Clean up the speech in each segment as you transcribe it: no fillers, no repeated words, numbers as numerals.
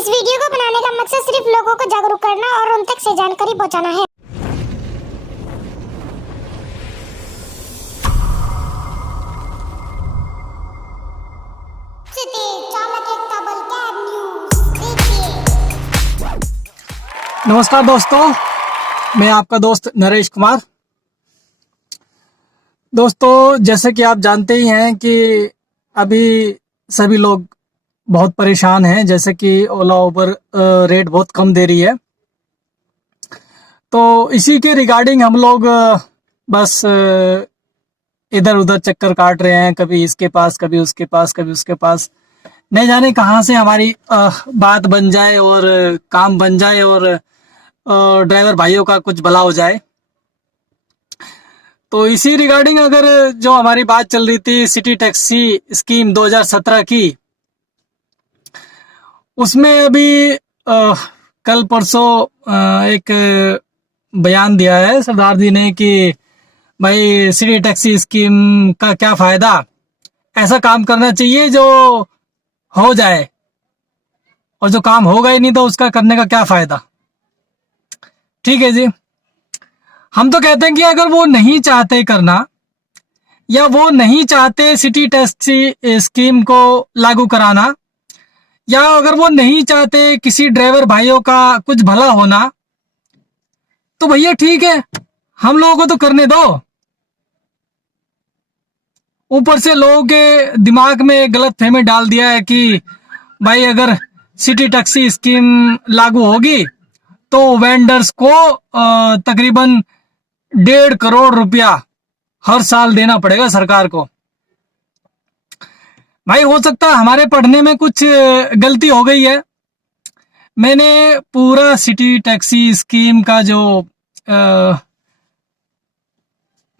इस वीडियो को बनाने का मकसद सिर्फ लोगों को जागरूक करना और उन तक से जानकारी पहुंचाना है। नमस्कार दोस्तों, मैं आपका दोस्त नरेश कुमार। दोस्तों, जैसे कि आप जानते ही हैं कि अभी सभी लोग बहुत परेशान हैं, जैसे कि ओला उबर रेट बहुत कम दे रही है। तो इसी के रिगार्डिंग हम लोग बस इधर उधर चक्कर काट रहे हैं, कभी इसके पास कभी उसके पास कभी उसके पास। नहीं जाने कहाँ से हमारी बात बन जाए और काम बन जाए और ड्राइवर भाइयों का कुछ भला हो जाए। तो इसी रिगार्डिंग अगर जो हमारी बात चल रही थी सिटी टैक्सी स्कीम 2017 की, उसमें अभी कल परसों एक बयान दिया है सरदार जी ने कि भाई सिटी टैक्सी स्कीम का क्या फायदा, ऐसा काम करना चाहिए जो हो जाए, और जो काम होगा ही नहीं तो उसका करने का क्या फायदा। ठीक है जी, हम तो कहते हैं कि अगर वो नहीं चाहते करना या वो नहीं चाहते सिटी टैक्सी स्कीम को लागू कराना, या अगर वो नहीं चाहते किसी ड्राइवर भाइयों का कुछ भला होना, तो भैया ठीक है, हम लोगों को तो करने दो। ऊपर से लोगों के दिमाग में गलत फहमी डाल दिया है कि भाई अगर सिटी टैक्सी स्कीम लागू होगी तो वेंडर्स को तकरीबन 1.5 करोड़ रुपया हर साल देना पड़ेगा सरकार को। भाई हो सकता है हमारे पढ़ने में कुछ गलती हो गई है। मैंने पूरा सिटी टैक्सी स्कीम का जो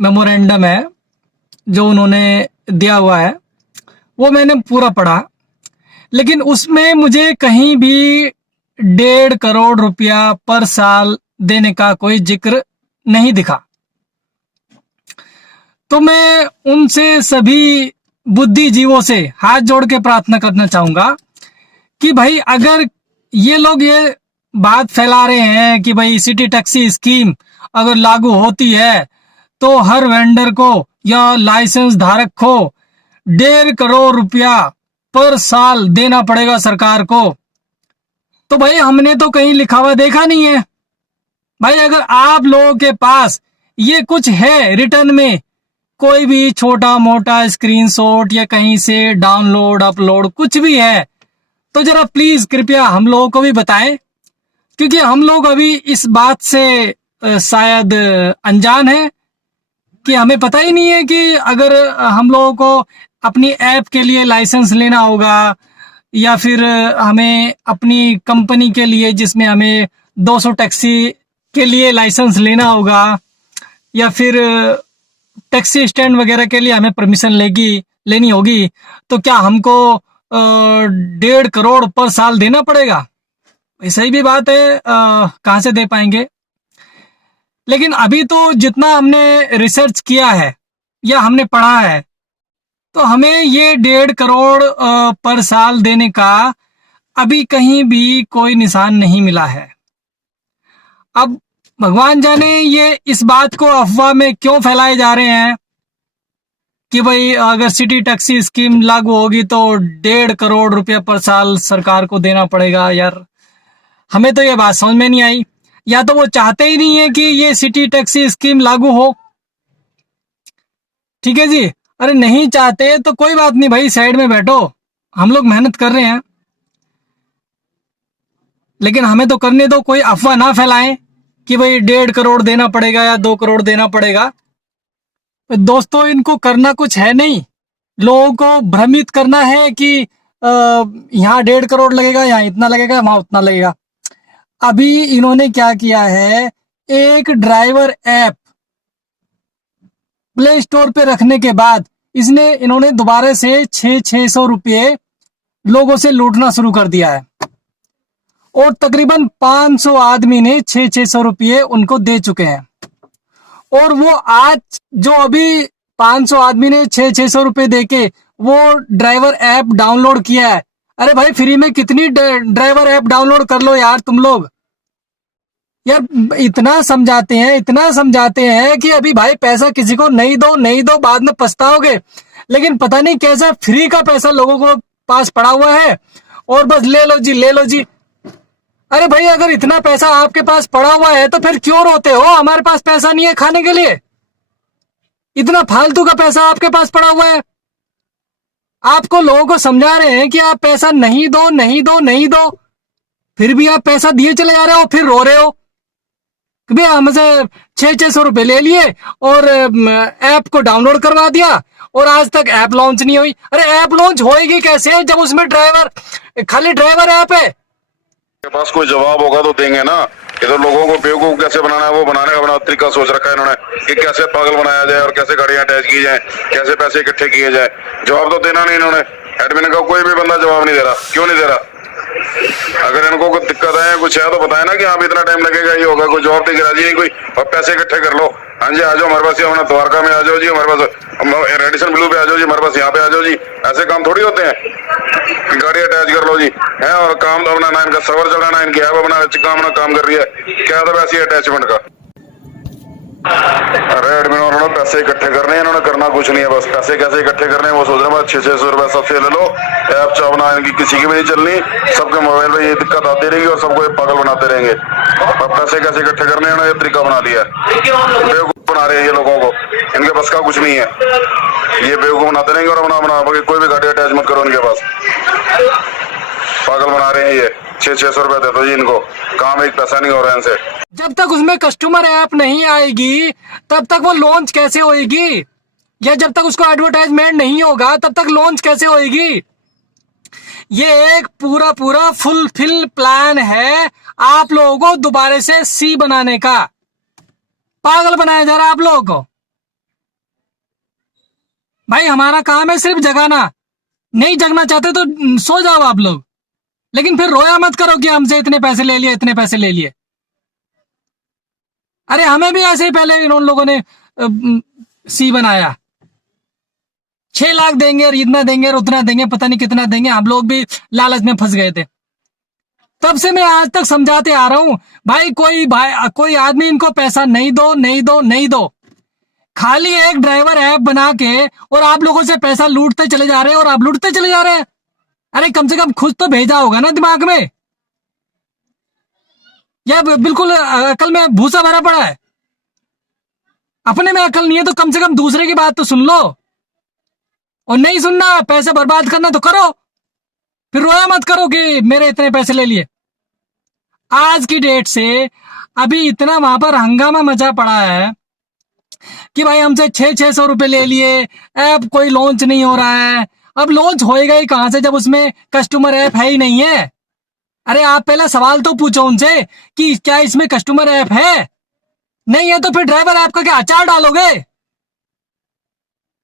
मेमोरेंडम है जो उन्होंने दिया हुआ है वो मैंने पूरा पढ़ा, लेकिन उसमें मुझे कहीं भी 1.5 करोड़ रुपया पर साल देने का कोई जिक्र नहीं दिखा। तो मैं उनसे सभी बुद्धिजीवों से हाथ जोड़ के प्रार्थना करना चाहूंगा कि भाई अगर ये लोग ये बात फैला रहे हैं कि भाई सिटी टैक्सी स्कीम अगर लागू होती है तो हर वेंडर को या लाइसेंस धारक को 1.5 करोड़ रुपया पर साल देना पड़ेगा सरकार को, तो भाई हमने तो कहीं लिखा हुआ देखा नहीं है। भाई अगर आप लोगों के पास ये कुछ है रिटर्न में, कोई भी छोटा मोटा स्क्रीनशॉट या कहीं से डाउनलोड अपलोड कुछ भी है, तो जरा प्लीज कृपया हम लोगों को भी बताएं, क्योंकि हम लोग अभी इस बात से शायद अनजान है कि हमें पता ही नहीं है कि अगर हम लोगों को अपनी ऐप के लिए लाइसेंस लेना होगा या फिर हमें अपनी कंपनी के लिए जिसमें हमें 200 टैक्सी के लिए लाइसेंस लेना होगा, या फिर टैक्सी स्टैंड वगैरह के लिए हमें परमिशन लेनी होगी, तो क्या हमको 1.5 करोड़ पर साल देना पड़ेगा? सही भी बात है, कहाँ से दे पाएंगे। लेकिन अभी तो जितना हमने रिसर्च किया है या हमने पढ़ा है, तो हमें ये 1.5 करोड़ पर साल देने का अभी कहीं भी कोई निशान नहीं मिला है। अब भगवान जाने ये इस बात को अफवाह में क्यों फैलाए जा रहे हैं कि भाई अगर सिटी टैक्सी स्कीम लागू होगी तो 1.5 करोड़ रुपया पर साल सरकार को देना पड़ेगा। यार हमें तो ये बात समझ में नहीं आई, या तो वो चाहते ही नहीं है कि ये सिटी टैक्सी स्कीम लागू हो। ठीक है जी, अरे नहीं चाहते तो कोई बात नहीं भाई, साइड में बैठो, हम लोग मेहनत कर रहे हैं, लेकिन हमें तो करने दो। कोई अफवाह ना फैलाएं कि भाई 1.5 करोड़ देना पड़ेगा या 2 करोड़ देना पड़ेगा। दोस्तों, इनको करना कुछ है नहीं, लोगों को भ्रमित करना है कि यहाँ 1.5 करोड़ लगेगा, यहाँ इतना लगेगा, वहां उतना लगेगा। अभी इन्होंने क्या किया है, एक ड्राइवर ऐप प्ले स्टोर पे रखने के बाद इन्होंने दोबारा से 600 रुपये लोगों से लूटना शुरू कर दिया है, और तकरीबन 500 आदमी ने 600 रुपये उनको दे चुके हैं। और वो आज जो अभी 500 आदमी ने 600 रुपये देके वो ड्राइवर ऐप डाउनलोड किया है, अरे भाई फ्री में कितनी ड्राइवर ऐप डाउनलोड कर लो यार तुम लोग। यार इतना समझाते हैं कि अभी भाई पैसा किसी को नहीं दो बाद में पछताओगे। लेकिन पता नहीं कैसा फ्री का पैसा लोगों को पास पड़ा हुआ है और बस ले लो जी। अरे भाई अगर इतना पैसा आपके पास पड़ा हुआ है तो फिर क्यों रोते हो हमारे पास पैसा नहीं है खाने के लिए। इतना फालतू का पैसा आपके पास पड़ा हुआ है। आपको लोगों को समझा रहे हैं कि आप पैसा नहीं दो, फिर भी आप पैसा दिए चले जा रहे हो, फिर रो रहे हो कि भैया हमसे 600 रुपए ले लिए और ऐप को डाउनलोड करवा दिया और आज तक ऐप लॉन्च नहीं हुई। अरे ऐप लॉन्च होएगी कैसे जब उसमें खाली ड्राइवर ऐप है। के पास कोई जवाब होगा तो देंगे ना। इधर लोगों को बेवकूफ कैसे बनाना है वो बनाने का बना तरीका सोच रखा है इन्होंने कि कैसे पागल बनाया जाए और कैसे गाड़ियां अटैच की जाए, कैसे पैसे इकट्ठे किए जाए। जवाब तो देना नहीं इन्होंने। एडमिन का कोई भी बंदा जवाब नहीं दे रहा। क्यों नहीं दे रहा? अगर इनको कोई दिक्कत है कुछ है तो बताए ना कि हाँ इतना टाइम लगेगा, ये होगा। कोई जवाब दे के राजी नहीं कोई। अब पैसे इकट्ठे कर लो। हाँ जी आ जाओ हमारे पास, अपना द्वारका में आ जाओ जी, हमारे पास रेडिसन ब्लू पे आ जाओ जी, हमारे पास यहाँ पे आ जाओ जी। ऐसे काम थोड़ी होते हैं। गाड़ी अटैच कर लो जी है और काम तो अपना ना इनका सर्वर चलाना, इनकी ऐप अपना काम कर रही है। क्या था वैसे अटैचमेंट का? अरे एडमिन उन्होंने पैसे इकट्ठे करने हैं, इन्होंने करना कुछ नहीं है। बस पैसे कैसे इकट्ठे करने हैं वो सोच रहे हैं। 600 रुपए सबसे ले लो। ऐप चावना इनकी किसी की भी नहीं चलनी। सबके मोबाइल में ये दिक्कत आती रहेगी और सबको पागल बनाते रहेंगे। अब पैसे कैसे इकट्ठे करने हैं ये तरीका बना दिया है। बेवकूफ बना रहे हैं ये लोगों को। इनके बस का कुछ नहीं है। ये बेवकूफ बनाते रहेंगे और बना कोई भी गाड़ी अटैच मत करो इनके पास। पागल बना रहे हैं ये। 600 रुपए दे दो जी इनको। काम एक पैसा नहीं हो रहा है इनसे। जब तक उसमें कस्टमर ऐप नहीं आएगी तब तक वो लॉन्च कैसे होएगी, या जब तक उसको एडवर्टाइजमेंट नहीं होगा तब तक लॉन्च कैसे होएगी। ये एक पूरा फुलफिल प्लान है आप लोगों को दोबारा से सी बनाने का। पागल बनाया जा रहा है आप लोगों को। भाई हमारा काम है सिर्फ जगाना। नहीं जगना चाहते तो सो जाओ आप लोग, लेकिन फिर रोया मत करो कि हमसे इतने पैसे ले लिए। अरे हमें भी ऐसे ही पहले इन लोगों ने सी बनाया। 6 लाख देंगे और इतना देंगे और उतना देंगे, पता नहीं कितना देंगे। हम लोग भी लालच में फंस गए थे। तब से मैं आज तक समझाते आ रहा हूं भाई कोई आदमी इनको पैसा नहीं दो। खाली एक ड्राइवर ऐप बना के और आप लोगों से पैसा लूटते चले जा रहे हैं और आप लूटते चले जा रहे हैं। अरे कम से कम खुद तो भेजा होगा ना दिमाग में। यह बिल्कुल अकल में भूसा भरा पड़ा है। अपने में अकल नहीं है तो कम से कम दूसरे की बात तो सुन लो। और नहीं सुनना, पैसे बर्बाद करना तो करो, फिर रोया मत करो कि मेरे इतने पैसे ले लिए। आज की डेट से अभी इतना वहां पर हंगामा मचा पड़ा है कि भाई हमसे 600 रुपए ले लिए, ऐप कोई लॉन्च नहीं हो रहा है। अब लॉन्च होएगा ही कहां से जब उसमें कस्टमर ऐप है ही नहीं है। अरे आप पहले सवाल तो पूछो उनसे कि क्या इसमें कस्टमर ऐप है। नहीं है तो फिर ड्राइवर ऐप का क्या अचार डालोगे?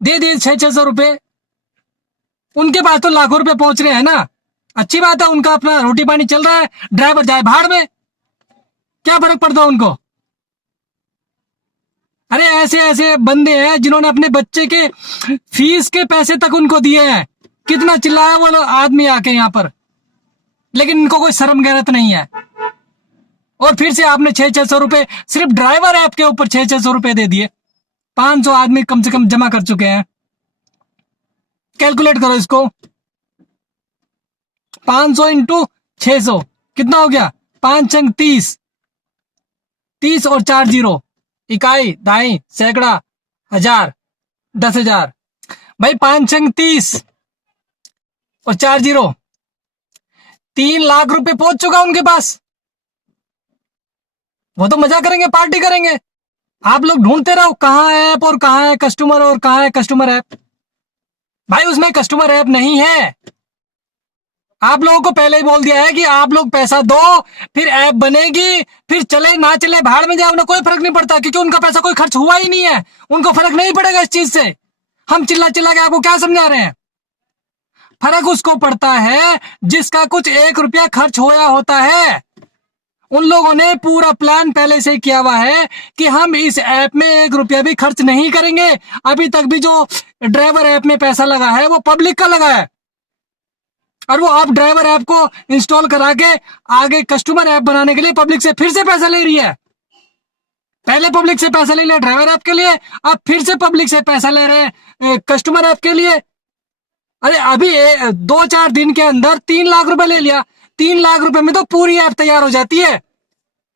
दे दिए 600 रुपए। उनके पास तो लाखों रुपए पहुंच रहे हैं ना। अच्छी बात है, उनका अपना रोटी पानी चल रहा है। ड्राइवर जाए भाड़ में, क्या फर्क पड़ता है उनको। अरे ऐसे बंदे हैं जिन्होंने अपने बच्चे के फीस के पैसे तक उनको दिए हैं। कितना चिल्लाया वो आदमी आके यहाँ पर, लेकिन इनको कोई शर्म गैरत नहीं है। और फिर से आपने 600 रुपए सिर्फ ड्राइवर ऐप के ऊपर 600 रुपए दे दिए। 500 आदमी कम से कम जमा कर चुके हैं। कैलकुलेट करो इसको। 500 इंटू 600 कितना हो गया? 5 चंग 30 और 4 जीरो, इकाई, दाई, सैकड़ा, हजार, 10,000। भाई 5 चंग 30 और 4 जीरो, 3 लाख रुपए पहुंच चुका उनके पास। वो तो मजा करेंगे, पार्टी करेंगे। आप लोग ढूंढते रहो कहां है ऐप और कहां है कस्टमर और कहां है कस्टमर ऐप। भाई उसमें कस्टमर ऐप नहीं है। आप लोगों को पहले ही बोल दिया है कि आप लोग पैसा दो, फिर ऐप बनेगी, फिर चले ना चले भाड़ में जाए, उन्हें कोई फर्क नहीं पड़ता, क्योंकि उनका पैसा कोई खर्च हुआ ही नहीं है। उनको फर्क नहीं पड़ेगा इस चीज से। हम चिल्ला के आपको क्या समझा रहे हैं? फर्क उसको पड़ता है जिसका कुछ 1 रुपया खर्च होया होता है। उन लोगों ने पूरा प्लान पहले से किया हुआ है कि हम इस ऐप में 1 रुपया भी खर्च नहीं करेंगे। अभी तक भी जो ड्राइवर ऐप में पैसा लगा है वो पब्लिक का लगा है। और वो आप ड्राइवर ऐप को इंस्टॉल करा के आगे कस्टमर ऐप बनाने के लिए पब्लिक से फिर से पैसा ले रही है। पहले पब्लिक से पैसा ले लिया ड्राइवर ऐप के लिए, अब फिर से पब्लिक से पैसा ले रहे हैं कस्टमर ऐप के लिए। अरे अभी 2-4 दिन के अंदर 3 लाख रुपए ले लिया। 3 लाख रुपए में तो पूरी ऐप तैयार हो जाती है,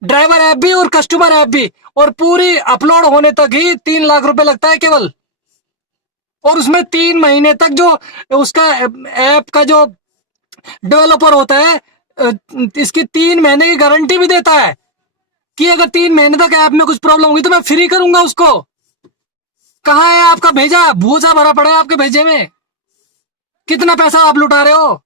ड्राइवर ऐप भी और कस्टमर ऐप भी, और पूरी अपलोड होने तक ही 3 लाख रुपए लगता है केवल। और उसमें 3 महीने तक जो उसका ऐप का जो डेवलपर होता है इसकी 3 महीने की गारंटी भी देता है कि अगर 3 महीने तक ऐप में कुछ प्रॉब्लम हुई तो मैं फ्री करूंगा उसको। कहाँ है आपका भेजा? भूसा भरा पड़ा है आपके भेजे में। कितना पैसा आप लुटा रहे हो?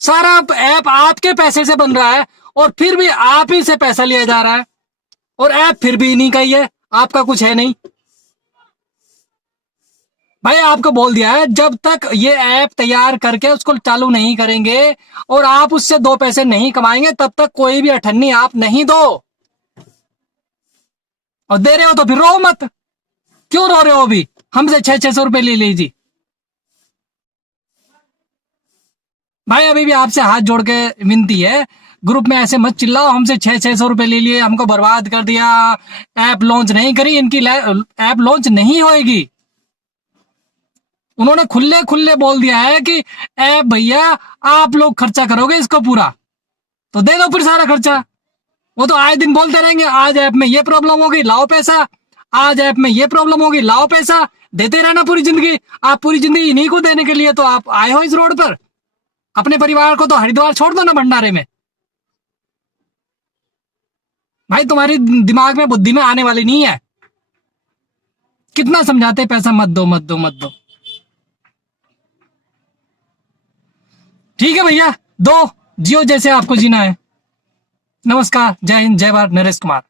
सारा ऐप आपके पैसे से बन रहा है और फिर भी आप ही से पैसा लिया जा रहा है, और ऐप फिर भी इन्हीं का ही है, आपका कुछ है नहीं। भाई आपको बोल दिया है, जब तक ये ऐप तैयार करके उसको चालू नहीं करेंगे और आप उससे 2 पैसे नहीं कमाएंगे तब तक कोई भी अठन्नी आप नहीं दो। और दे रहे हो तो फिर रो मत। क्यों रो रहे हो? अभी हमसे 600 रुपए ले लीजिए। भाई अभी भी आपसे हाथ जोड़ के विनती है, ग्रुप में ऐसे मत चिल्लाओ। हमसे 600 रुपए ले लिए, हमको बर्बाद कर दिया, ऐप लॉन्च नहीं करी। इनकी ऐप लॉन्च नहीं होएगी। उन्होंने खुले खुले बोल दिया है कि ऐप भैया आप लोग खर्चा करोगे इसको पूरा, तो दे दो फिर सारा खर्चा। वो तो आए दिन बोलते रहेंगे, आज ऐप में ये प्रॉब्लम होगी लाओ पैसा, आज ऐप में ये प्रॉब्लम होगी लाओ पैसा। देते रहना पूरी जिंदगी। आप पूरी जिंदगी इन्हीं को देने के लिए तो आप आए हो इस रोड पर। अपने परिवार को तो हरिद्वार छोड़ दो ना भंडारे में। भाई तुम्हारी दिमाग में बुद्धि में आने वाली नहीं है। कितना समझाते पैसा मत दो मत दो मत दो। ठीक है भैया, दो जियो जैसे आपको जीना है। नमस्कार, जय हिंद, जय भारत। नरेश कुमार।